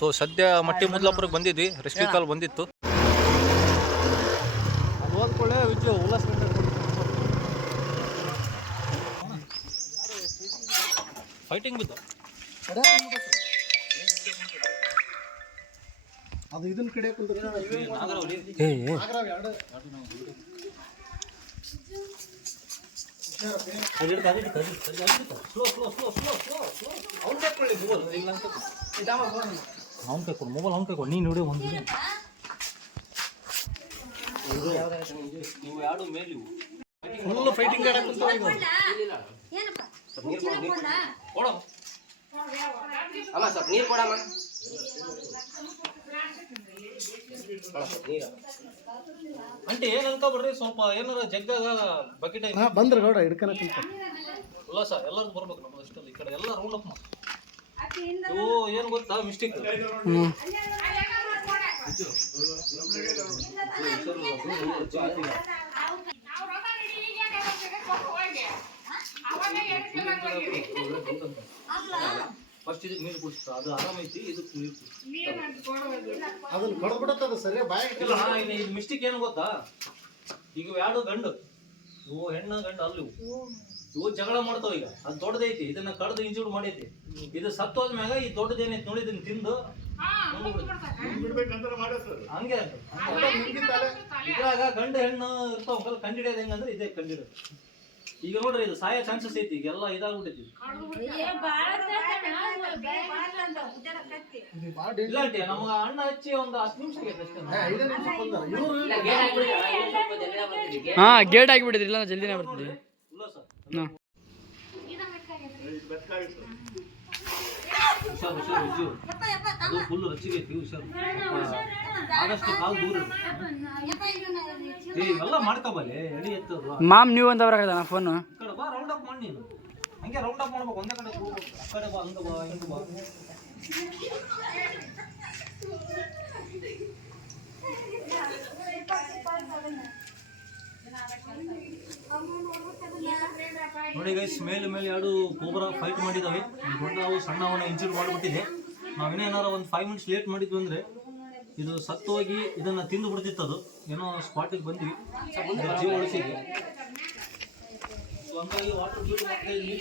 So ಸದ್ಯ ಮಟ್ಟಿ ಮುದ್ಲಾಪುರಕ್ಕೆ ಬಂದಿದ್ವಿ, ರೆಸ್ಕ್ಯೂ ಕಾಲ್ ಬಂದಿತ್ತು. ಅದು ಹೋದ್ಕೊಳ್ಳೆ ವಿಜಯ್ ಉಲ್ಲಾಸ್ ಫೈಟಿಂಗ್ ಬಿದ್ದು ಅದು ಇದನ್ನ ಕಡೆ ಅವ್ನು ಕೈಕೊಡು ಮೊಬೈಲ್, ಅವ್ನು ಕೈಕೊಡು, ನೀನು ನೋಡಿ ಒಂದು ನೀವು ಎರಡು ಮೇಲೆ ಫುಲ್ ಫೈಟಿಂಗ್ ಅಮ್ಮ ಸ್ವಲ್ಪ ನೀರು ಕೊಡಮ್ಮ. ಅಂಟಿ ಏನ್ ಅನ್ಕೋಬಿಡ್ರಿ, ಸ್ವಲ್ಪ ಏನಾರ ಜಗ್ಗಾಗ ಬಕೆಟ್ ಬಂದ್ರೆ ಗೌಡ ಹಿಡ್ಕನಕ ಉಲ್ಲಾಸ ಎಲ್ಲರಿಗೂ ಬರ್ಬೇಕು. ನಮ್ಮ ಅಷ್ಟಲ್ಲಿ ಈ ಕಡೆ ಎಲ್ಲ ರೌಂಡ್ ಅಪ್ ಮಾಡಿ ಇವು ಏನು ಗೊತ್ತಾ ಮಿಸ್ಟೇಕ್. ಫಸ್ಟ್ ಇದಕ್ಕೆ ನೀರು ಕುಡಿಸ್ತಾ ಅದು ಆರಾಮೈತಿ, ಇದಕ್ಕೆ ನೀರು ಅದನ್ನ ಕೊಡ್ಬಿಡತ್ತದ ಸರಿ ಬಾಯ್. ಇದು ಮಿಸ್ಟೇಕ್ ಏನು ಗೊತ್ತಾ, ಈಗ ಎರಡು ಗಂಡು ಇವು ಹೆಣ್ಣು ಗಂಡು ಅಲ್ಲಿ ಇವು ಜಗಳ ಮಾಡ್ತಾವ. ಈಗ ಅದು ದೊಡ್ಡದೈತಿ, ಇದನ್ನ ಕಡ್ದು ಇಂಜೂರ್ ಮಾಡೈತಿ. ಇದು ಸತ್ತೋದ್ಮ್ಯಾಗ ಈ ದೊಡ್ಡದೇನೈತಿ ನೋಡಿ ಇದನ್ನ ತಿಂದು ಹಂಗೆ ಇದ್ರಾಗ ಗಂಡು ಹೆಣ್ಣು ಇರ್ತಾವ. ಕಂಡಿಡಿಯೋದು ಹೆಂಗಂದ್ರೆ ಇದೇ ಕಂಡಿಡೋದು. ಈಗ ನೋಡ್ರಿ ಇದು ಸಾಯೋ ಚಾನ್ಸಸ್ ಐತಿ, ಈಗೆಲ್ಲ ಇದಾಗ್ಬಿಟ್ಟೈತಿ. ಇಲ್ಲ ಆಂಟಿ, ನಮ್ಗೆ ಅಣ್ಣ ಹಚ್ಚಿ ಒಂದು 10 ನಿಮಿಷ ಆಗೈತೆ ಅಷ್ಟೇ. ಹಾ ಗೇಟ್ ಆಗಿಬಿಟ್ಟಿದ್ರಿ, ಇಲ್ಲ ಜಲ್ದಿನೇ ಬರ್ತಿದ್ವಿ. ಹುಷಾರು ಹುಷಾರು ವಿಜು, ಅದು ಫುಲ್ ರಚ್ಚಿಗೈತಿ. ಹುಷಾರು, ಆದಷ್ಟು ಕಾಲು ದೂರ ಇವೆಲ್ಲ ಮಾಡ್ಕೋಬಲ್ಲಿ ಎಡಿ ಎತ್ತದು. ಮಾಮ್ ನೀವು ಅಂತ ಬರಕತ್ತಾನ ಫೋನು. ಈ ಕಡೆ ಬಾ, ರೌಂಡ್ ಅಪ್ ಮಾಡಿ ನೀನು. ಹಂಗೆ ರೌಂಡ್ ಅಪ್ ಮಾಡ್ಬೇಕು, ಒಂದೇ ಕಡೆ ಹೋಗ್ಬೇಕು. ಆ ಕಡೆ ಬಾ, ಹಂಗೆ ಬಾ, ಹಿಂಗೆ ಬಾ. ನೋಡಿ ಗೈಸ್, ಮೇಲೆ ಎರಡು ಕೋಬ್ರಾ ಫೈಟ್ ಮಾಡಿದಾವೆ. ದೊಡ್ಡವು ಸಣ್ಣವನ್ನ ಇಂಜೂರ್ ಮಾಡಿಬಿಟ್ಟಿದೆ. ನಾವೇನೇನಾರ ಒಂದು 5 ಮಿನಿಟ್ಸ್ ಲೇಟ್ ಮಾಡಿದ್ವಿ ಅಂದರೆ ಇದು ಸತ್ತು ಹೋಗಿ ಇದನ್ನು ತಿಂದು ಬಿಡ್ತಿತ್ತು. ಅದು ಏನೋ ಸ್ಪಾಟಿಗೆ ಬಂದ್ವಿ, ಜೀವ ಉಳಿಸಿದ್ವಿ. ಹಂಗಾಗಿ ವಾಟರ್ ಬ್ಯೂಟಿ ಮಾಡ್ತಾ ಇದ್ವಿ.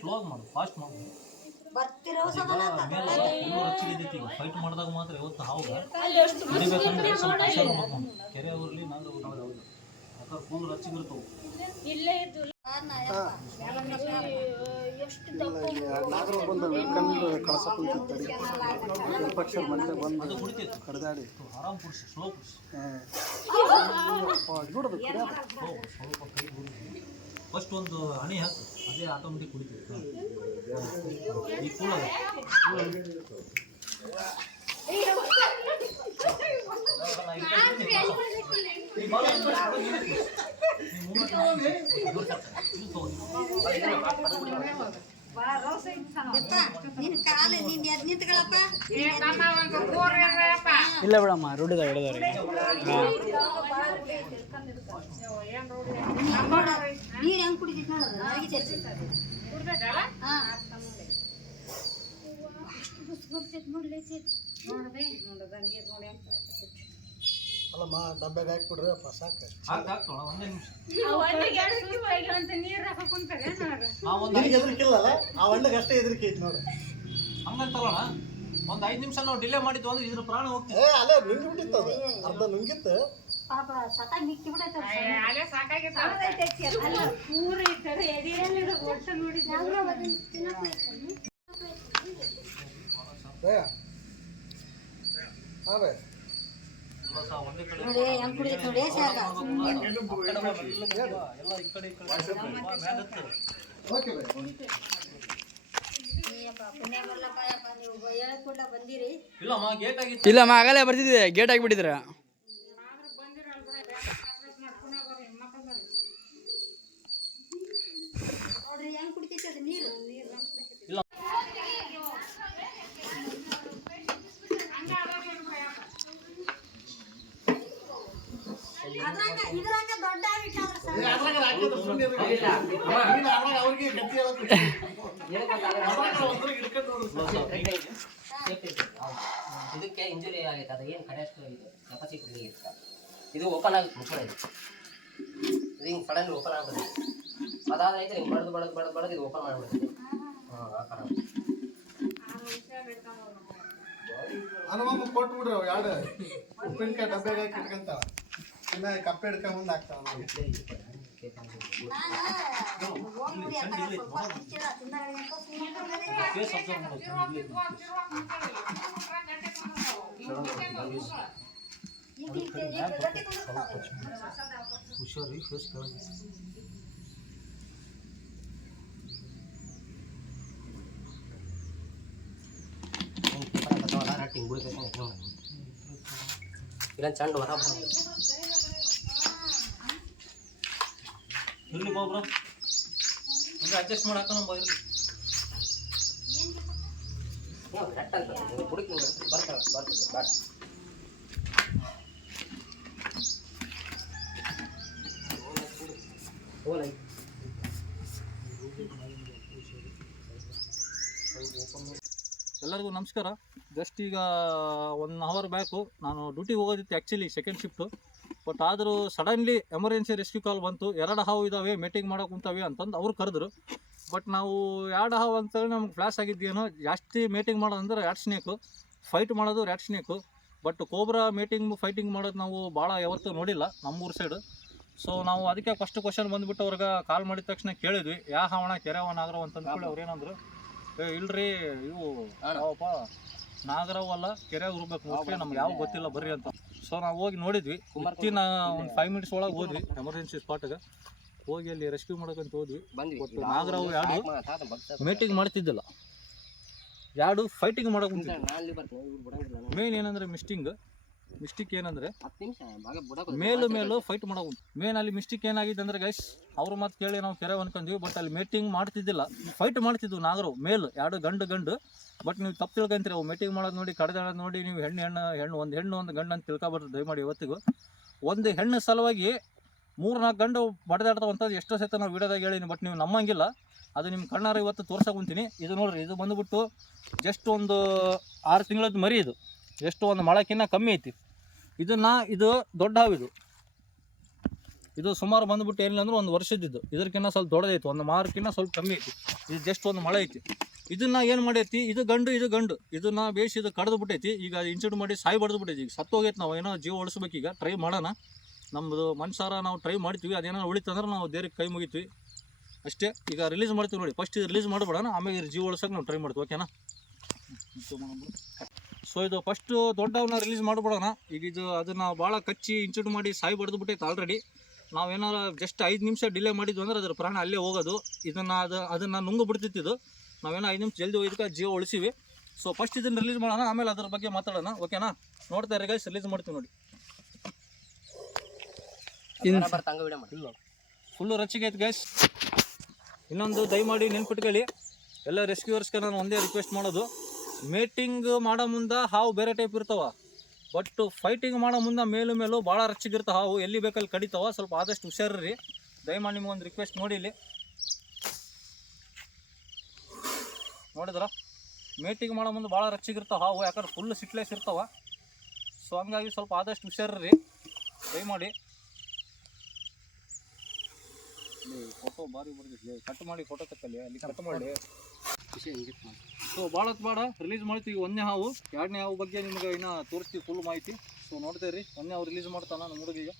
ಸ್ಲೋ ಮಾಡು, ಫಾಸ್ಟ್ ಮಾಡು. ಫೈಟ್ ಮಾಡಿದಾಗ ಮಾತ್ರ ಯಾವತ್ತು ಹಾವು ಹಿಡಿಬೇಕಂದ್ರೆ ಸ್ವಲ್ಪ ಹುಷಾರು ಮಾಡ್ಕೊಂಡು. ಕೆರೆ ಊರ್ಲಿ ನಾಗರ ಊರಲ್ಲಿ ಯಾಕಂದ್ರೆ ಫುಲ್ ರಚ್ಚಿಗಿರ್ತವೆ. ನಾಗರ ಬಂದು ಕಣ್ಣು ಕಳಸ ಕುಂತಿತ್ತು, ಪಕ್ಷ ಮನೆ ಬಂದು ಕುಡಿತಿತ್ತು, ಕಡ್ದಾಡಿ ಆರಾಮ್ ಕುಡಿಸಿ, ಸ್ಲೋ ಕುಡಿಸಿ. ನೋಡೋದು ಸ್ವಲ್ಪ ಕೈ ಫಸ್ಟ್ ಒಂದು ಹಣಿ ಹಾಕು, ಅದೇ ಆಟೋಮೆಟಿಕ್ ಕುಡಿತೀವಿ. ಈ ಕೂಳ ಇಲ್ಲ ಬಿಡಮ್ಮ, ರೂಢಿದ ಹಿಡಿದವ್ರಿ. ನೀರು ಹೆಂಗ್ ಕುಡಿದಿತ್ತು ಅಲ್ಲಮ್ಮ, ಡಬ್ಬೆಗೆ ಹಾಕ್ಬಿಡ್ರಿ ಅಪ್ಪ, ಸಾಕು. ಹಾಕ್ತಾಳ ಒಂದೇ ನಿಮಿಷ. ಹೆದರಿಕಿಲ್ಲಲ್ಲ, ಆ ಹಣ್ಣಿಗೆ ಅಷ್ಟೇ ಹೆದರಿಕೆ ಐತಿ ನೋಡಿ. ಹಂಗಂತಲ್ಲ, ಒಂದು 5 ನಿಮಿಷ ನಾವು ಡಿಲೇ ಮಾಡಿದ್ವು ಅಂದ್ರೆ ಇದ್ರ ಪ್ರಾಣ ಹೋಗ್ತೀವಿ. ಅಲ್ಲ ನುಂಗಿಬಿಟ್ಟಿತ್ತು, ಅದು ಅರ್ಧ ನುಂಗಿತ್ತು. ಒಂದೇ ಕಡೆ ನೋಡಿ ಹೆಂಗ್ ಕುಡಿದಿತ್ತು ನೋಡಿ ಸಾಕ. ಎಲ್ಲ ಈ ಕಡೆ ಇಲ್ಲಮ್ಮ, ಗೇಟ್ ಆಗಿತ್ತು. ಇಲ್ಲಮ್ಮ, ಆಗಲೇ ಬರ್ತಿದ್ದೆ, ಗೇಟ್ ಆಗಿಬಿಟ್ಟಿದ್ರ. ನೋಡ್ರಿ ಹೆಂಗ್ ಕುಡಿತೈತೆ ಅದು ನೀರು. ಇದ್ರಾಗ ದೊಡ್ಡ ಇದಕ್ಕೆ ಇಂಜುರಿ ಆಗೈತೆ ಅದು ಏನು ಕಡೆಯಷ್ಟು ಇದು ಕೆಪಾಸಿಟಿ ಇರುತ್ತೆ. ಇದು ಓಪನ್ ಆಗುತ್ತೆ ಮುಚ್ಚಳ ಇದು ಹಿಂಗೆ ಸಡನ್ಲಿ ಓಪನ್ ಆಗುತ್ತೆ. ಅದಾದೈತೆ ಹಿಂಗೆ ಬಡ್ದು ಇದು ಓಪನ್ ಮಾಡಿಬಿಡ್ತೀವಿ. ಹಾಂ ಆ ಥರ ಹನುಮಮ್ಮ ಕೊಟ್ಬಿಡ್ರಿ ಅವು ಎರಡು ಉಪ್ಪಿನಕಾಯಿ ಡಬ್ಬ್ಯಾಗ ಹಾಕಿ ಇಟ್ಕೊಂತ ಇನ್ನ ಕಪ್ಪೆ ಹಿಡ್ಕೊಂಡ್ ಮುಂದೆ ಆಗ್ತಾವ. ಫೇಸ್ ಅಬ್ಸರ್ವ್ ಮಾಡೋದು ಹುಷಾರಿ ಫೇಸ್ ಕೆಳಗೆ ರಟ್ಟಿಂಗ್ ಬಿಡ್ಬೇಕು ಇಲ್ಲ ಚಂಡು ಹೊರ ಇರಲಿ ಬಾಬ್ರ ಹಂಗೆ ಅಡ್ಜಸ್ಟ್ ಮಾಡಿ ಹಾಕೋಣ ಬಾ ಇರಲಿ. ಕಟ್ ಅಂತ ಹುಡುಕಿ ಬರ್ತದೆ ಬಾಟ್ ಓಲೈ ಎಲ್ಲರಿಗೂ ನಮಸ್ಕಾರ. ಜಸ್ಟ್ ಈಗ 1 ಅವರ್ ಬ್ಯಾಕು ನಾನು ಡ್ಯೂಟಿಗೆ ಹೋಗೋದಿತ್ತು ಆ್ಯಕ್ಚುಲಿ ಸೆಕೆಂಡ್ ಶಿಫ್ಟು. ಬಟ್ ಆದರೂ ಸಡನ್ಲಿ ಎಮರ್ಜೆನ್ಸಿ ರೆಸ್ಕ್ಯೂ ಕಾಲ್ ಬಂತು. 2 ಹಾವು ಇದ್ದಾವೆ ಮೀಟಿಂಗ್ ಮಾಡೋಕೆ ಕುಂತಾವೆ ಅಂತಂದು ಅವ್ರು ಕರೆದ್ರು. ಬಟ್ ನಾವು 2 ಹಾವು ಅಂತೇಳಿ ನಮ್ಗೆ ಫ್ಲ್ಯಾಶ್ ಆಗಿದ್ದೇನೋ ಜಾಸ್ತಿ ಮೀಟಿಂಗ್ ಮಾಡೋದಂದ್ರೆ ರ್ಯಾಟ್ ಸ್ನೇಕು, ಫೈಟ್ ಮಾಡೋದು rat snake. But cobra meeting fighting ಮಾಡೋದು ನಾವು ಭಾಳ ಯಾವತ್ತೂ ನೋಡಿಲ್ಲ ನಮ್ಮೂರು ಸೈಡು. ಸೊ ನಾವು ಅದಕ್ಕೆ ಫಸ್ಟ್ ಕ್ವಶನ್ ಬಂದುಬಿಟ್ಟು ಅವ್ರಿಗೆ ಕಾಲ್ ಮಾಡಿದ ತಕ್ಷಣ ಕೇಳಿದ್ವಿ ಯಾವ ಹಾವಣ ಕೆರೆ ಹಾವ ನಾಗರವ್ ಅಂತಂದ್ಕೊಳ್ಳಿ. ಅವ್ರು ಏನಂದ್ರು ಇಲ್ರಿ ಇವು ಯಾವಪ್ಪ ನಾಗರವ್ ಅಲ್ಲ ಕೆರೆಯಾಗ ಇರ್ಬೇಕು ಮೋಸ್ಟ್ಲಿ ನಮ್ಗೆ ಯಾವ ಗೊತ್ತಿಲ್ಲ ಬರ್ರಿ ಅಂತ. ಸೊ ನಾವು ಹೋಗಿ ನೋಡಿದ್ವಿ. ವಿತ್ತಿನ ಒಂದು 5 ಮಿನಿಟ್ಸ್ ಒಳಗೆ ಹೋದ್ವಿ ಎಮರ್ಜೆನ್ಸಿ ಸ್ಪಾಟ್ಗೆ ಹೋಗಿ ಅಲ್ಲಿ ರೆಸ್ಕ್ಯೂ ಮಾಡೋಕ್ಕಂತ ಹೋದ್ವಿ. ಬಟ್ ನಾಗರವ್ 2 ಮೀಟಿಂಗ್ ಮಾಡ್ತಿದ್ದಿಲ್ಲ, 2 ಫೈಟಿಂಗ್ ಮಾಡೋಕೆ ಮೇನ್ ಏನಂದ್ರೆ ಮಿಸ್ಟಿಕ್ ಏನಂದ್ರೆ ಮೇಲು ಫೈಟ್ ಮಾಡೋದು ಮೇನ್. ಅಲ್ಲಿ ಮಿಸ್ಟಿಕ್ ಏನಾಗಿದೆ ಅಂದ್ರೆ ಗೈಸ್ ಅವ್ರ ಮಾತು ಕೇಳಿ ನಾವು ಕೆರೆ ಅನ್ಕೊಂಡ್ವಿ. ಬಟ್ ಅಲ್ಲಿ ಮೀಟಿಂಗ್ ಮಾಡ್ತಿದ್ದಿಲ್ಲ, ಫೈಟ್ ಮಾಡ್ತಿದ್ವು ನಾಗರು ಮೇಲ್ 2 ಗಂಡು. ಬಟ್ ನೀವು ತಪ್ಪು ತಿಳ್ಕೊಂತೀರಿ, ಅವು ಮೀಟಿಂಗ್ ಮಾಡೋದು ನೋಡಿ ಕಡ್ದಾಡೋದು ನೋಡಿ ನೀವು ಒಂದು ಹೆಣ್ಣು ಒಂದು ಗಂಡು ಅಂತ ತಿಳ್ಕೊಬಾರ್ದು ದಯಮಾಡಿ. ಇವತ್ತಿಗೂ ಒಂದು ಹೆಣ್ಣು ಸಲುವಾಗಿ 3-4 ಗಂಡು ಬಡ್ದಾಡ್ತಾವಂಥದ್ದು ಎಷ್ಟೋ ಸಹಿತ ನಾವು ವಿಡಿಯೋದಾಗ ಹೇಳಿನಿ. ಬಟ್ ನೀವು ನಮ್ಮಂಗಿಲ್ಲ, ಅದು ನಿಮ್ಮ ಕಣ್ಣಾರ ಇವತ್ತು ತೋರ್ಸಕೊಂತೀನಿ. ಇದು ನೋಡ್ರಿ, ಇದು ಬಂದುಬಿಟ್ಟು ಜಸ್ಟ್ ಒಂದು 6 ತಿಂಗಳದ್ದು ಮರಿ. ಇದು ಎಷ್ಟು ಒಂದು ಮೊಳಕ್ಕಿಂತ ಕಮ್ಮಿ ಐತಿ. ಇದು ದೊಡ್ಡ ಹಾವು. ಇದು ಸುಮಾರು ಬಂದುಬಿಟ್ಟು ಏನಿಲ್ಲ ಅಂದ್ರೆ 1 ವರ್ಷದಿದ್ದು. ಇದಕ್ಕಿಂತ ಸ್ವಲ್ಪ ದೊಡ್ಡದೈತಿ, 1 ಮಾರ್ಕಿನ್ನ ಸ್ವಲ್ಪ ಕಮ್ಮಿ ಐತಿ. ಇದು ಜಸ್ಟ್ ಒಂದು ಮೊಳೆ ಐತಿ. ಇದನ್ನ ಏನು ಮಾಡೈತಿ, ಇದು ಗಂಡು ಇದನ್ನ ಬೇಯಿಸಿ ಇದು ಕಡ್ದು ಬಿಟ್ಟೈತಿ. ಈಗ ಇನ್ಸಿಡ್ ಮಾಡಿ ಸಾಯಿ ಬಡ್ದು ಬಿಟ್ಟೈತಿ. ಈಗ ಸತ್ತೋಗೈತಿ. ನಾವು ಏನೋ ಜೀವ ಉಳಿಸ್ಬೇಕೀಗ, ಟ್ರೈ ಮಾಡೋಣ. ನಮ್ಮದು ಮನುಷ್ಯರ ನಾವು ಟ್ರೈ ಮಾಡ್ತೀವಿ. ಅದೇನೋ ಉಳಿತಂದ್ರೆ ನಾವು ದೇವ್ರಿಗೆ ಕೈ ಮುಗಿತೀವಿ ಅಷ್ಟೇ. ಈಗ ರಿಲೀಸ್ ಮಾಡ್ತೀವಿ ನೋಡಿ, ಫಸ್ಟ್ ಇದು ರಿಲೀಸ್ ಮಾಡಿಬಿಡೋಣ, ಆಮೇಲೆ ಜೀವ ಉಳಿಸೋಕೆ ನಾವು ಟ್ರೈ ಮಾಡ್ತೀವಿ. ಓಕೆನಾ? ಸೊ ಇದು ಫಸ್ಟು ದೊಡ್ಡವನ್ನ ರಿಲೀಸ್ ಮಾಡಿಬಿಡೋಣ. ಈಗ ಇದು ಅದನ್ನು ಭಾಳ ಕಚ್ಚಿ ಇನ್ಸಿಡ್ ಮಾಡಿ ಸಾಯಿ ಬಡ್ದು ಬಿಟ್ಟೈತೆ ಆಲ್ರೆಡಿ. ನಾವೇನಾರ ಜಸ್ಟ್ 5 ನಿಮಿಷ ಡಿಲೇ ಮಾಡಿದ್ವಿ ಅಂದ್ರೆ ಅದ್ರ ಪ್ರಾಣ ಅಲ್ಲೇ ಹೋಗೋದು. ಅದನ್ನು ನುಂಗು ಬಿಡ್ತಿತ್ತು. ನಾವೇನೋ 5 ನಿಮಿಷ ಜಲ್ದಿ ಹೋಯ್ದಕ್ಕೆ ಜೀವ ಉಳಿಸಿವಿ. ಸೊ ಫಸ್ಟ್ ಇದನ್ನು ರಿಲೀಸ್ ಮಾಡೋಣ, ಆಮೇಲೆ ಅದ್ರ ಬಗ್ಗೆ ಮಾತಾಡೋಣ. ಓಕೆನಾ? ನೋಡ್ತಾ ಇರಿ ಗೈಸ್, ರಿಲೀಸ್ ಮಾಡ್ತೀವಿ ನೋಡಿ. ಇಲ್ಲ ಫುಲ್ಲು ರಚ್ಚಿಗೆ ಐತೆ ಗೈಸ್. ಇನ್ನೊಂದು ದಯಮಾಡಿ ನೆನ್ಪಿಟ್ಕೊಳ್ಳಿ ಎಲ್ಲ ರೆಸ್ಕ್ಯೂವರ್ಸ್ಗೆ ನಾನು ಒಂದೇ ರಿಕ್ವೆಸ್ಟ್ ಮಾಡೋದು, ಮೀಟಿಂಗ್ ಮಾಡೋ ಮುಂದೆ ಹಾವು ಬೇರೆ ಟೈಪ್ ಇರ್ತಾವ. ಬಟ್ ಫೈಟಿಂಗ್ ಮಾಡೋ ಮುಂದೆ ಮೇಲೂ ಭಾಳ ರಚ್ಚಿಗಿರ್ತಾವ ಹಾವು. ಎಲ್ಲಿ ಬೇಕಲ್ಲಿ ಕಡಿತಾವ. ಸ್ವಲ್ಪ ಆದಷ್ಟು ಹುಷಾರ್ರಿ ದಯಮಾಡಿ. ನಿಮ್ಗೊಂದು ರಿಕ್ವೆಸ್ಟ್ ನೋಡಿ, ಇಲ್ಲಿ ನೋಡಿದ್ರ ಮೀಟಿಂಗ್ ಮಾಡೋ ಮುಂದೆ ಭಾಳ ರಚ್ಚಿಗಿರ್ತಾವ ಹಾವು, ಯಾಕಂದ್ರೆ ಫುಲ್ ಸಿಟ್ಲೆಸ್ ಇರ್ತಾವ. ಸೊ ಹಂಗಾಗಿ ಸ್ವಲ್ಪ ಆದಷ್ಟು ಹುಷಾರ್ರಿ ದಯಮಾಡಿ. ಫೋಟೋ ಭಾರಿ ಬರ್ದಿದ್ಲಿ, ಕಟ್ ಮಾಡಿ ಫೋಟೋ ತಕ್ಕಲ್ಲಿ ಅಲ್ಲಿ ಕಟ್ ಮಾಡಿ. ಸೊ ಭಾಳತ್ ಬೇಡ, ರಿಲೀಸ್ ಮಾಡ್ತೀವಿ 1ನೇ ಹಾವು. 2ನೇ ಹಾವು ಬಗ್ಗೆ ನಿಮ್ಗೆ ಇನ್ನೂ ತೋರಿಸ್ತೀವಿ ಫುಲ್ ಮಾಹಿತಿ. ಸೊ ನೋಡ್ತೀರಿ 1ನೇ ಹಾವು ರಿಲೀಸ್ ಮಾಡ್ತಾನೆ ನಮ್ಮ ಹುಡುಗಿಗೆ.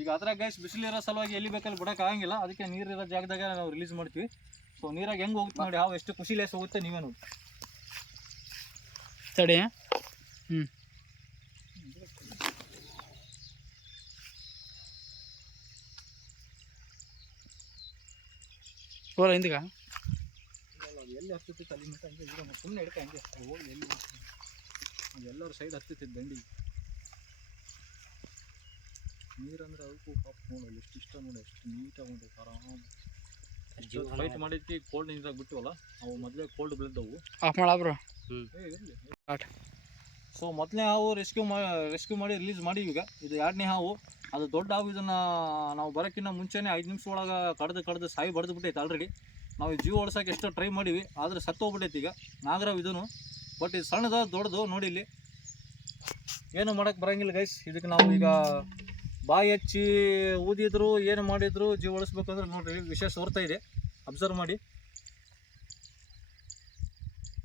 ಈಗ ಅದ್ರಾಗ ಗೈಸ್ ಬಿಸಿಲಿರೋ ಸಲುವಾಗಿ ಎಲ್ಲಿ ಬೇಕಲ್ಲಿ ಬಿಡೋಕೆ ಆಗಂಗಿಲ್ಲ, ಅದಕ್ಕೆ ನೀರಿರೋ ಜಾಗದಾಗ ನಾವು ರಿಲೀಸ್ ಮಾಡ್ತೀವಿ. ಸೊ ನೀರಾಗ ಹೆಂಗೆ ಹೋಗುತ್ತೆ ನೋಡಿ ಹಾವು, ಎಷ್ಟು ಖುಷಿಲೇಸ್ ಹೋಗುತ್ತೆ ನೀವೇ ನೋಡಿ. ತಡಿ. ಹೋರ ಹಿಂದಿಗ ಎಲ್ಲಿ ಹತ್ತಿತ್ತು ಅಲ್ಲಿ ಮಟ್ಟ ಹಂಗೆ ಈಗ ಸುಮ್ಮನೆ ಹಿಡ್ಕ ಹಂಗೆ ಹೋಗಿ ಎಲ್ಲಿ ಎಲ್ಲರೂ ಸೈಡ್ ಹತ್ತಿತ್ತು ದಂಡಿ. ನೀರಂದ್ರೆ ಅದಕ್ಕೂ ಪಾಪ ನೋಡಲ್ಲ ಎಷ್ಟು ಇಷ್ಟ ನೋಡಿ, ಎಷ್ಟು ನೀಟಾಗಿ ನೋಡಿ ಆರಾಮ. ಫೈಟ್ ಮಾಡಿದ್ವಿ ಕೋಲ್ಡ್ ನೀರಾಗ ಬಿಟ್ಟಿವಲ್ಲ, ಅವು ಮೊದಲೇ ಕೋಲ್ಡ್ ಬೆಳೆದವು. ಆಫ್ ಮಾಡಬ್ರು. ಸೊ ಮೊದಲನೇ ಹಾವು ರೆಸ್ಕ್ಯೂ ಮಾಡಿ ರಿಲೀಸ್ ಮಾಡಿ. ಈಗ ಇದು 2ನೇ ಹಾವು. ಅದು ದೊಡ್ಡ ಹಾವು. ಇದನ್ನು ನಾವು ಬರೋಕ್ಕಿಂತ ಮುಂಚೆನೇ 5 ನಿಮಿಷ ಒಳಗೆ ಕಡ್ದು ಸಾಯಿ ಬಡ್ದು ಬಿಟ್ಟೈತೆ ಆಲ್ರೆಡಿ. ನಾವು ಜೀವ ಉಳ್ಸೋಕೆ ಎಷ್ಟೋ ಟ್ರೈ ಮಾಡೀವಿ, ಆದರೆ ಸತ್ತೋಗ್ಬಿಟ್ಟೈತಿ ಈಗ ನಾಗರಾವ್ ಇದೂ. ಬಟ್ ಇದು ಸಣ್ಣದ ದೊಡ್ಡದು ನೋಡಿ, ಇಲ್ಲಿ ಏನು ಮಾಡೋಕ್ಕೆ ಬರೋಂಗಿಲ್ಲ ಗೈಸ್. ಇದಕ್ಕೆ ನಾವು ಈಗ ಬಾಯಿ ಹಚ್ಚಿ ಊದಿದ್ರು ಏನು ಮಾಡಿದ್ರು ಜೀವ ಉಳಿಸ್ಬೇಕಂದ್ರೆ ನೋಡಿರಿ ವಿಷ ಸೋರ್ತಾ ಇದೆ, ಅಬ್ಸರ್ವ್ ಮಾಡಿ.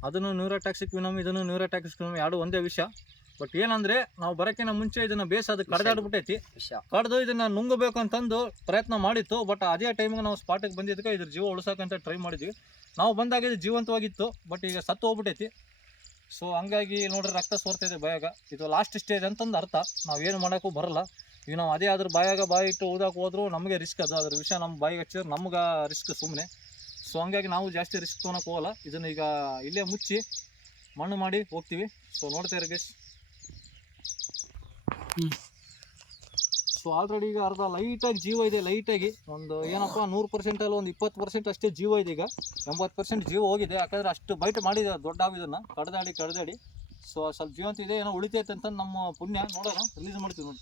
ಅದನ್ನು ನ್ಯೂರೋಟಾಕ್ಸಿಕ್ ವಿನಮ್, ಇದನ್ನು ನ್ಯೂರೋಟಾಕ್ಸಿಕ್ ವಿನಮ್, ಎರಡು ಒಂದೇ ವಿಷ. ಬಟ್ ಏನಂದರೆ ನಾವು ಬರೋಕ್ಕಿಂತ ಮುಂಚೆ ಇದನ್ನು ಬೇಸ್ ಅದು ಕಡ್ದಾಡ್ಬಿಟ್ಟೈತಿ. ಕಡ್ದು ಇದನ್ನು ನುಂಗಬೇಕು ಅಂತಂದು ಪ್ರಯತ್ನ ಮಾಡಿತ್ತು. ಬಟ್ ಅದೇ ಟೈಮಿಗೆ ನಾವು ಸ್ಪಾಟಿಗೆ ಬಂದಿದ್ದಕ್ಕೆ ಇದ್ರ ಜೀವ ಉಳಿಸೋಕ್ಕಂತ ಟ್ರೈ ಮಾಡಿದ್ವಿ. ನಾವು ಬಂದಾಗ ಇದು ಜೀವಂತವಾಗಿತ್ತು, ಬಟ್ ಈಗ ಸತ್ತು ಹೋಗ್ಬಿಟ್ಟೈತಿ. ಸೊ ಹಂಗಾಗಿ ನೋಡ್ರಿ ರಕ್ತ ಸೋರ್ತಿದೆ ಬಾಯಾಗ. ಇದು ಲಾಸ್ಟ್ ಸ್ಟೇಜ್ ಅಂತಂದು ಅರ್ಥ. ನಾವು ಏನು ಮಾಡೋಕ್ಕೂ ಬರಲ್ಲ. ಈಗ ನಾವು ಅದೇ ಅದ್ರ ಬಾಯಾಗ ಬಾಯಿ ಇಟ್ಟು ಊದಕ್ಕೆ ಹೋದ್ರೂ ನಮಗೆ ರಿಸ್ಕ್. ಅದು ಅದ್ರ ವಿಷಯ ನಮ್ಮ ಬಾಯಿಗೆ ಹಚ್ಚಿದ್ರೆ ನಮ್ಗೆ ರಿಸ್ಕ್ ಸುಮ್ಮನೆ. ಸೊ ಹಂಗಾಗಿ ನಾವು ಜಾಸ್ತಿ ರಿಸ್ಕ್ ತೊಗೊಳಕ್ಕೆ ಹೋಗಲ್ಲ. ಇದನ್ನು ಈಗ ಇಲ್ಲೇ ಮುಚ್ಚಿ ಮಣ್ಣು ಮಾಡಿ ಹೋಗ್ತೀವಿ. ಸೊ ನೋಡ್ತೀರಿ ಗೈಸ್. ಸೊ ಆಲ್ರೆಡಿ ಈಗ ಅರ್ಧ ಲೈಟಾಗಿ ಜೀವ ಇದೆ. ಲೈಟಾಗಿ ಒಂದು ಏನಪ್ಪ 100% ಅಲ್ಲ, ಒಂದು 20% ಅಷ್ಟೇ ಜೀವ ಇದೆ. ಈಗ 80% ಜೀವ ಹೋಗಿದೆ. ಯಾಕಂದರೆ ಅಷ್ಟು ಬೈಟ್ ಮಾಡಿದೆ ದೊಡ್ಡ ಹಾವು ಇದನ್ನು ಕಡ್ದಾಡಿ. ಸೊ ಸ್ವಲ್ಪ ಜೀವಂತ ಇದೆ, ಏನೋ ಉಳಿತೈತೆ ಅಂತ ನಮ್ಮ ಪುಣ್ಯ. ನೋಡೋಣ, ರಿಲೀಸ್ ಮಾಡ್ತೀವಿ ನೋಡಿ.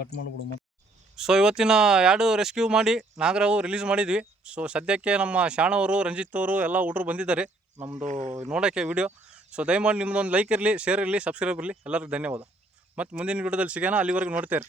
ಕಟ್ ಮಾಡ್ಬಿಡು. ಸೊ ಇವತ್ತಿನ 2 ರೆಸ್ಕ್ಯೂ ಮಾಡಿ ನಾಗರಾವು ರಿಲೀಸ್ ಮಾಡಿದ್ವಿ. ಸೊ ಸದ್ಯಕ್ಕೆ ನಮ್ಮ ಶಾಣವರು, ರಂಜಿತ್ ಅವರು ಎಲ್ಲ ಹುಡುಗರು ಬಂದಿದ್ದಾರೆ ನಮ್ಮದು ನೋಡೋಕ್ಕೆ ವಿಡಿಯೋ. ಸೊ ದಯಮಾಡಿ ನಿಮ್ಮದೊಂದು ಲೈಕ್ ಇರಲಿ, ಶೇರ್ ಇರಲಿ, ಸಬ್ಸ್ಕ್ರೈಬ್ ಇರಲಿ. ಎಲ್ಲರಿಗೂ ಧನ್ಯವಾದ. ಮತ್ತು ಮುಂದಿನ ವಿಡಿಯೋದಲ್ಲಿ ಸಿಗೋಣ. ಅಲ್ಲಿವರೆಗೂ ನೋಡ್ತೇವೆ.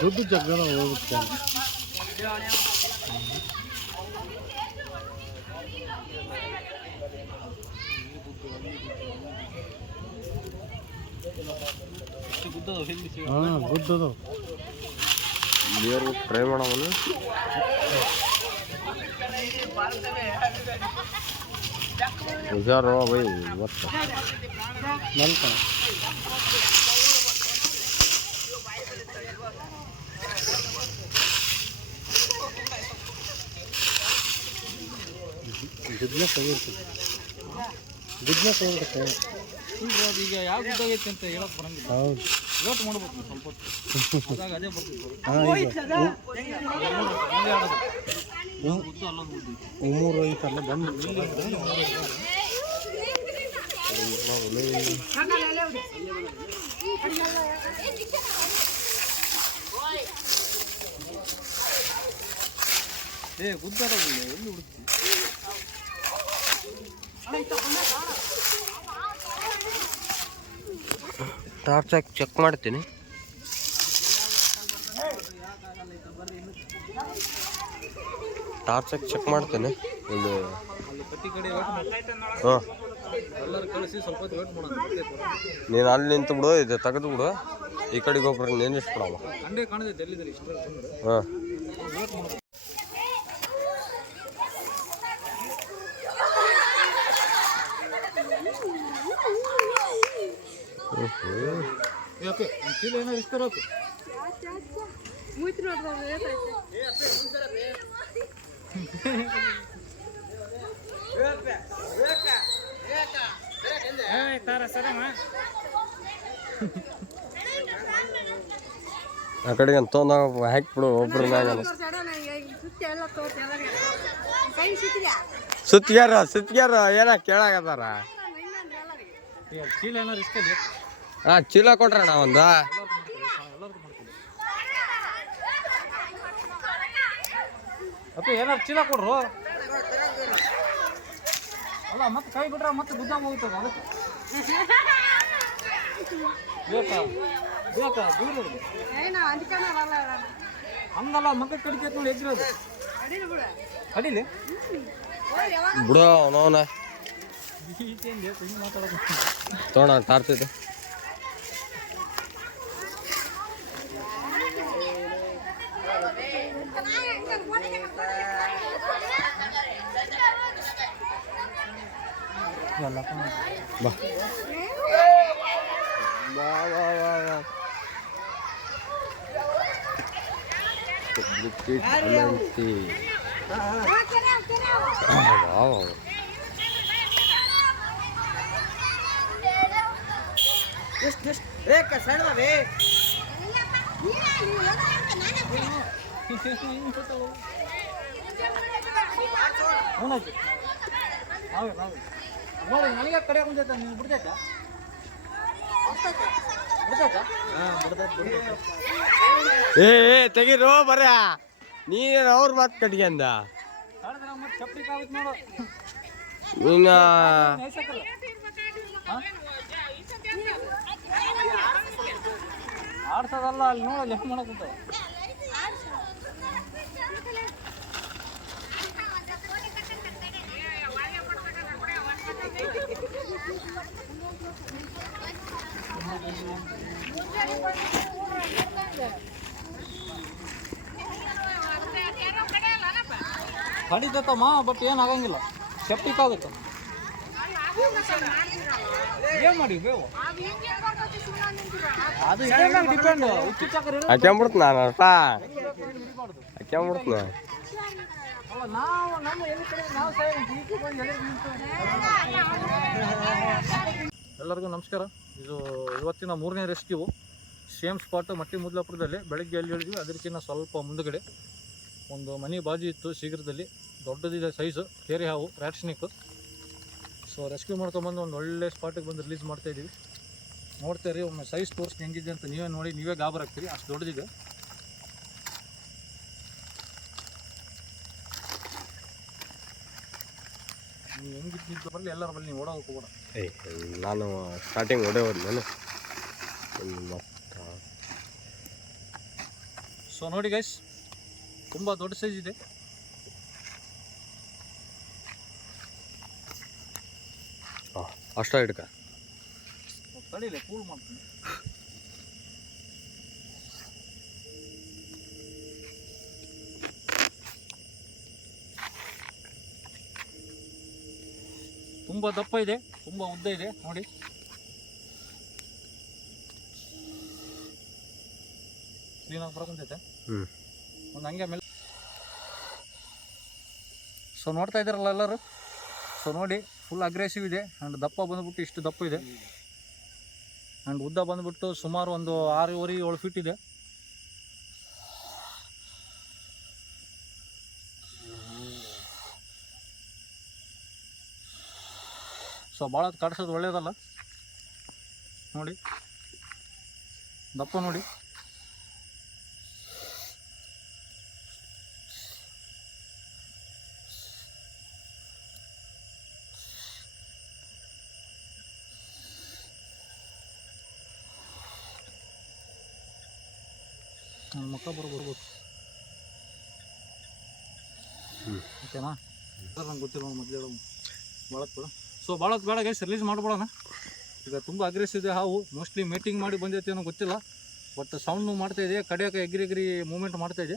ದುಡ್ಡು ಜಗ್ಗನ ಹೋಗುತ್ತೆ. ಗುದ್ದದು ಟ್ರೈ ಮಾಡೋಣ. ಹುಷಾರು ಬೈ ಇವತ್ತು ಮಲ್ಕಣ. ಈಗ ಯಾವ ಗುದ್ದಾಗೈತಿ ಅಂತ ಹೇಳಕ್ ಬರಂಗಿಲ್ಲ. ಹೌದು, ಯೋಟ್ ಮಾಡ್ಬೇಕು ಸ್ವಲ್ಪ ಹೊತ್ತು. ಅದೇ ಬರ್ತಿತ್ತು ಉಮ್ಮೂರು ಐತಲ್ಲ ಬಂದು ಗುದ್ದಾಡ ಎಲ್ಲಿ ಹುಡುಕ್ತಿ? ಟಾರ್ಚ್ ಹಾಕಿ ಚೆಕ್ ಮಾಡ್ತೀನಿ. ಟಾರ್ಚ್ ಹಾಕಿ ಚೆಕ್ ಮಾಡ್ತೇನೆ. ಇಲ್ಲಿ ಹಾಂ, ನೀನು ಅಲ್ಲಿ ನಿಂತು ಬಿಡು, ಇದು ತೆಗೆದು ಬಿಡು. ಈ ಕಡೆಗೆ ಹೋಗ್ಬಿಡ್ರಿ, ನೀನು ಇಷ್ಟು ಬಿಡವ. ಹಾಂ, ಏನಾರು ಇಸ್ತಾರೋಕು ಆ ಕಡೆಗೆ ಅಂತ ಹಾಕಿಬಿಡು ಒಬ್ರು ಮ್ಯಾಗ. ಸುತ್ತಿಗ್ಯಾರ ಏನ ಕೇಳಾಕತ್ತಾರ. ಚೀಲ ಏನಾರು ಇಸ್ಕೊಳ್ಳಿ. ಚೀಲ ಕೊಟ್ರಣ್ಣ ಒಂದು. ಅಪ್ಪ ಏನಾರು ಚೀಲ ಕೊಡ್ರು. ಅಲ್ಲ ಮತ್ತೆ ಕೈ ಬಿಟ್ರೆ ಮತ್ತೆ ಗುದ್ದ ಹೋಗ್ತದೆ ಅದಕ್ಕೆ. ಬೇಕಾ ದೂರ ಹಂಗಲ್ಲ ಮಕ್ಕ ಕಡಿಕೆ ನೋಡಿ ಎಜ್ಜಿರೋದು ಅಡಿಲಿ ಬಿಡು ಅವನವನ ಮಾತಾಡೋದು. ತೋಣ ಟಾರ್ಚ್ ಬಾ ನೋಡಿ ನನಗೆ ಕಡೆ ಬಂದೈತ ನೀವು ಬಿಡ್ತೈತ ಏ ತೆಗೀರೋ ಬರ್ಯ ನೀನು ಅವ್ರ ಮಾತು ಕಟ್ಕೊಂಡ ಮತ್ತೆ ಚಪ್ಲಿಕ್ ಆಗುತ್ತೆ ನೋಡು. ನೀನು ಆಡ್ಸೋದಲ್ಲ ಅಲ್ಲಿ ನೋಡ ಲೆಫ್ಟ್ ಮಾಡಕ್ ಕೂತಾವ. ಕಡಿತಮ್ಮ ಬಟ್ ಏನಾಗಂಗಿಲ್ಲ, ಸೆಪ್ಟಿಕ್ ಆಗುತ್ತೆ. ಏನ್ ಮಾಡಿ ಬೇವು ಅದು ಡಿಪೆಂಡ್. ಹಾಕ್ಕೊಂಬಿಡ್ತು ನಾನು ಹಾಕ್ಕೊಂಬಿಡ್ತು ನಾವು ನಮ್ಮ ಎಲ್ಲಿ ಕಡೆ ನಾವು ಎಲ್ಲರಿಗೂ ನಮಸ್ಕಾರ. ಇದು ಇವತ್ತಿನ 3ನೇ ರೆಸ್ಕ್ಯೂ. ಸೇಮ್ ಸ್ಪಾಟ್ ಮಟ್ಟಿ ಮುದ್ಲಾಪುರದಲ್ಲಿ. ಬೆಳಗ್ಗೆ ಎಲ್ಲಿ ಹೇಳಿದ್ವಿ ಅದಕ್ಕಿಂತ ಸ್ವಲ್ಪ ಮುಂದಗಡೆ ಒಂದು ಮನೆ ಬಾಜಿ ಇತ್ತು ಶೀಘ್ರದಲ್ಲಿ. ದೊಡ್ಡದಿದೆ ಸೈಜು, ಕೇರಿ ಹಾವು, ರ್ಯಾಟ್ ಸ್ನೇಕು. ಸೊ ರೆಸ್ಕ್ಯೂ ಮಾಡ್ಕೊಂಬಂದು ಒಂದು ಒಳ್ಳೆ ಸ್ಪಾಟಿಗೆ ಬಂದು ರಿಲೀಸ್ ಮಾಡ್ತಾಯಿದ್ದೀವಿ. ನೋಡ್ತೀರಿ ಒಮ್ಮೆ ಸೈಜ್ ತೋರಿಸಿ ಹೆಂಗಿದೆ ಅಂತ ನೀವೇ ನೋಡಿ, ನೀವೇ ಗಾಬರಾಗ್ತೀರಿ, ಅಷ್ಟು ದೊಡ್ಡದಿದೆ. ನೀವು ಹೆಂಗಿದ್ದು ಬರಲಿ ಎಲ್ಲರ ಬರಲಿ, ನೀವು ಓಡೋಕೆ ಹೋಗೋಣ. ನಾನು ಸ್ಟಾರ್ಟಿಂಗ್ ಹೊಡೆಯೋದು ನಾನು. ಸೊ ನೋಡಿ ಗೈಸ್, ತುಂಬ ದೊಡ್ಡ ಸೈಜ್ ಇದೆ. ಅಷ್ಟ ಹಿಡ್ಕ ತಡಿಲೆ ಕೂಲ್ ಮಾಡ್ತೀನಿ. ತುಂಬ ದಪ್ಪ ಇದೆ, ತುಂಬ ಉದ್ದ ಇದೆ ನೋಡಿ. ಕ್ಲೀನಾಗಿ ಬರಕಂತೈತೆ ಒಂದು ಹಂಗೆ ಮೇಲೆ. ಸೊ ನೋಡ್ತಾ ಇದ್ದಾರಲ್ಲ ಎಲ್ಲರೂ. ಸೊ ನೋಡಿ, ಫುಲ್ ಅಗ್ರೆಸಿವ್ ಇದೆ. ಆ್ಯಂಡ್ ದಪ್ಪ ಬಂದುಬಿಟ್ಟು ಇಷ್ಟು ದಪ್ಪ ಇದೆ. ಆ್ಯಂಡ್ ಉದ್ದ ಬಂದುಬಿಟ್ಟು ಸುಮಾರು ಒಂದು 6.5-7 ಫೀಟ್ ಇದೆ. ಸೊ ಭಾಳ ಕಾಡಿಸೋದು ಒಳ್ಳೆಯದಲ್ಲ ನೋಡಿ, ದಪ್ಪ ನೋಡಿ. ನನ್ನ ಮಕ್ಕ ಬರ್ಬೇಕು ಓಕೆನಾ? ನಂಗೆ ಗೊತ್ತಿಲ್ಲ ಮೊದಲೇ ಭಾಳತ್ ಬೇಡ. ಸೊ ಭಾಳತ್ ಬೇಡ ಗೈಸ್, ರಿಲೀಸ್ ಮಾಡ್ಬಿಡೋಣ. ಈಗ ತುಂಬ ಅಗ್ರೆಸಿವ್ ಇದೆ ಹಾವು. ಮೋಸ್ಟ್ಲಿ ಮೀಟಿಂಗ್ ಮಾಡಿ ಬಂದೈತಿ ಅನ್ನೋ ಗೊತ್ತಿಲ್ಲ, ಬಟ್ ಸೌಂಡು ಮಾಡ್ತಾಯಿದೆ, ಕಡಿಯೋಕೆ ಎಗ್ರಿ ಮೂಮೆಂಟ್ ಮಾಡ್ತಾಯಿದೆ.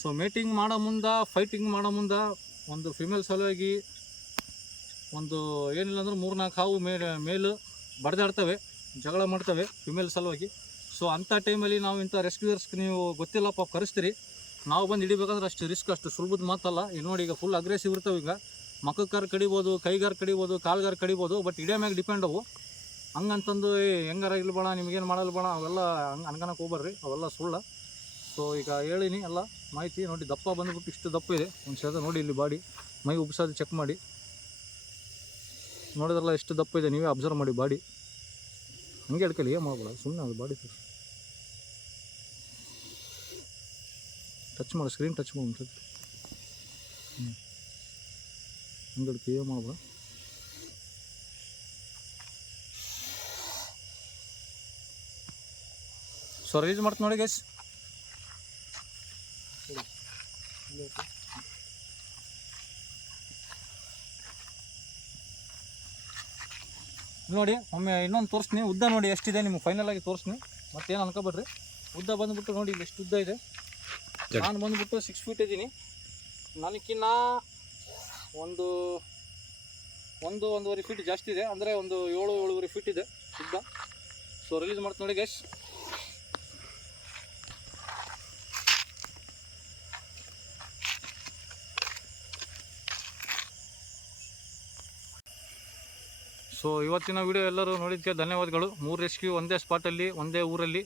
ಸೊ ಮೀಟಿಂಗ್ ಮಾಡೋ ಮುಂದೆ, ಫೈಟಿಂಗ್ ಮಾಡೋ ಮುಂದೆ ಒಂದು ಫಿಮೇಲ್ ಸಲುವಾಗಿ ಒಂದು ಏನಿಲ್ಲ ಅಂದ್ರೆ 3-4 ಹಾವು ಮೇಲು ಬಡ್ದಾಡ್ತವೆ, ಜಗಳ ಮಾಡ್ತವೆ ಫಿಮೇಲ್ ಸಲುವಾಗಿ. ಸೊ ಅಂಥ ಟೈಮಲ್ಲಿ ನಾವು ಇಂಥ ರೆಸ್ಕ್ಯೂಯರ್ಸ್ಗೆ ನೀವು ಗೊತ್ತಿಲ್ಲ ಪಾಪ ಕರೆಸ್ತೀರಿ, ನಾವು ಬಂದು ಹಿಡಿಬೇಕಾದ್ರೆ ಅಷ್ಟು ರಿಸ್ಕ್, ಅಷ್ಟು ಸುಲಭದ ಮಾತಲ್ಲ. ಈಗ ನೋಡಿ, ಈಗ ಫುಲ್ ಅಗ್ರೆಸಿವ್ ಇರ್ತವೆ. ಈಗ ಮಕ್ಕಕ್ಕಾರು ಕಡಿಬೋದು, ಕೈಗಾರು ಕಡಿಬೋದು, ಕಾಲ್ಗಾರು ಕಡಿಬೋದು, ಬಟ್ ಹಿಡಿಯೋ ಮ್ಯಾಗ ಡಿಪೆಂಡ್ ಅವು. ಹಂಗಂತಂದು ಹೆಂಗಾರ ಇಲ್ಲಿ ಬೇಡ, ನಿಮಗೇನು ಮಾಡಲ್ಲ ಬೇಡ, ಅವೆಲ್ಲ ಹಂಗೆ ಅನ್ಕೊಳಕ್ಕೆ ಹೋಗ್ಬರ್ರಿ, ಅವೆಲ್ಲ ಸುಳ್ಳ. ಸೊ ಈಗ ಹೇಳಿನಿ ಎಲ್ಲ ಮಾಹಿತಿ. ನೋಡಿ ದಪ್ಪ ಬಂದುಬಿಟ್ಟು ಇಷ್ಟು ದಪ್ಪ ಇದೆ ಒಂದು ಸದ. ನೋಡಿ ಇಲ್ಲಿ ಬಾಡಿ ಮೈ ಉಬ್ಸೋದು ಚೆಕ್ ಮಾಡಿ, ನೋಡಿದ್ರಲ್ಲ ಎಷ್ಟು ದಪ್ಪ ಇದೆ, ನೀವೇ ಅಬ್ಸರ್ವ್ ಮಾಡಿ ಬಾಡಿ. ಹಂಗೆ ಹಿಡ್ಕೊಳ್ಳಿ ಏನು ಮಾಡ್ಬೇಡ ಸುಮ್ಮನೆ ಅದು ಬಾಡಿ ಟಚ್ ಮಾಡು ಸ್ಕ್ರೀನ್ ಟಚ್ ಮಾಡು ಸರ್ ಹಂಗೆ ಹಿಡ್ಕೊ ಏನು ಮಾಡ್ಬೇಡ ಸೊ ರಿಲೀಸ್ ಮಾಡ್ತೀನಿ ನೋಡಿ ಗೈಸ್ ನೋಡಿ ಒಮ್ಮೆ ಇನ್ನೊಂದು ತೋರಿಸ್ತೀನಿ ಉದ್ದ ನೋಡಿ ಎಷ್ಟಿದೆ ನಿಮ್ಗೆ ಫೈನಲ್ ಆಗಿ ತೋರಿಸ್ತೀನಿ ಮತ್ತೇನು ಅನ್ಕೋಬೇಡ್ರಿ ಉದ್ದ ಬಂದುಬಿಟ್ಟು ನೋಡಿ ಇಲ್ಲಿ ಎಷ್ಟು ಉದ್ದ ಇದೆ ನಾನು ಬಂದುಬಿಟ್ಟು 6 ಫೀಟ್ ಇದ್ದೀನಿ ನನಗಿನ್ನ ಒಂದೂವರೆ ಫೀಟ್ ಜಾಸ್ತಿ ಇದೆ ಅಂದರೆ ಒಂದು 7-7.5 ಫೀಟ್ ಇದೆ ಉದ್ದ ಸೊ ರಿಲೀಸ್ ಮಾಡ್ತೀನಿ ನೋಡಿ ಗೈಸ್ ಸೊ ಇವತ್ತಿನ ವಿಡಿಯೋ ಎಲ್ಲರೂ ನೋಡಿದ್ದಕ್ಕೆ ಧನ್ಯವಾದಗಳು 3 ರೆಸ್ಕ್ಯೂ ಒಂದೇ ಸ್ಪಾಟಲ್ಲಿ ಒಂದೇ ಊರಲ್ಲಿ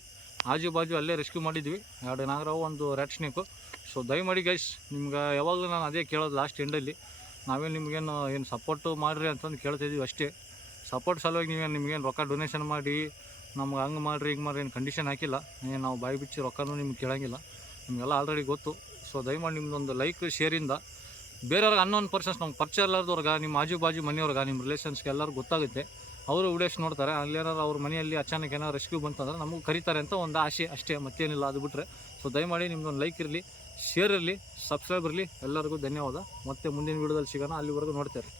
ಆಜು ಬಾಜು ಅಲ್ಲೇ ರೆಸ್ಕ್ಯೂ ಮಾಡಿದ್ವಿ 2 ನಾಗರಾವು 1 ರ್ಯಾಟ್ ಸ್ನೇಕು ಸೊ ದಯಮಾಡಿ ಗೈಸ್ ನಿಮ್ಗೆ ಯಾವಾಗಲೂ ನಾನು ಅದೇ ಕೇಳೋದು ಲಾಸ್ಟ್ ಎಂಡಲ್ಲಿ ನಾವೇನು ನಿಮಗೇನು ಏನು ಸಪೋರ್ಟು ಮಾಡಿರಿ ಅಂತಂದು ಕೇಳ್ತಿದ್ದೀವಿ ಅಷ್ಟೇ ಸಪೋರ್ಟ್ ಸಲುವಾಗಿ ನೀವೇನು ನಿಮಗೇನು ರೊಕ್ಕ ಡೊನೇಷನ್ ಮಾಡಿ ನಮ್ಗೆ ಹಂಗೆ ಮಾಡಿರಿ ಹಿಂಗೆ ಮಾಡಿರಿ ಏನು ಕಂಡೀಷನ್ ಹಾಕಿಲ್ಲ ಏನು ನಾವು ಬಾಯಿ ಬಿಚ್ಚಿ ರೊಕ್ಕನೂ ನಿಮ್ಗೆ ಕೇಳೋಂಗಿಲ್ಲ ನಿಮಗೆಲ್ಲ ಆಲ್ರೆಡಿ ಗೊತ್ತು ಸೊ ದಯಮಾಡಿ ನಿಮ್ಮದೊಂದು ಲೈಕ್ ಶೇರಿಂದ ಬೇರೆಯವ್ರಿಗೆ ಅನ್ನೋನ್ ಪರ್ಸನ್ಸ್ ನಮ್ಗೆ ಪರಿಚಯ ಇಲ್ಲಾರ್ದವ್ರಿಗೆ ನಿಮ್ಮ ಆಜು ಬಾಜು ಮನೆಯವ್ರಿಗೆ ನಿಮ್ಮ ರಿಲೇಷನ್ಸ್ಗೆ ಎಲ್ಲರೂ ಗೊತ್ತಾಗುತ್ತೆ ಅವರು ವಿಡಿಯೋಸ್ ನೋಡ್ತಾರೆ ಅಲ್ಲೇನಾರು ಅವ್ರ ಮನೆಯಲ್ಲಿ ಅಚಾನಕ್ ಏನಾರು ರೆಸ್ಕ್ಯೂ ಬಂತಂದ್ರೆ ನಮಗೂ ಕರೀತಾರೆ ಅಂತ ಒಂದು ಆಸೆ ಅಷ್ಟೇ ಮತ್ತೇನಿಲ್ಲ ಅದು ಬಿಟ್ಟರೆ ಸೊ ದಯಮಾಡಿ ನಿಮ್ಮದೊಂದು ಲೈಕ್ ಇರಲಿ ಶೇರ್ ಇರಲಿ ಸಬ್ಸ್ಕ್ರೈಬ್ ಇರಲಿ ಎಲ್ಲರಿಗೂ ಧನ್ಯವಾದ ಮತ್ತೆ ಮುಂದಿನ ವಿಡಿಯೋದಲ್ಲಿ ಸಿಗೋಣ ಅಲ್ಲಿವರೆಗೂ ನೋಡ್ತಾರೆ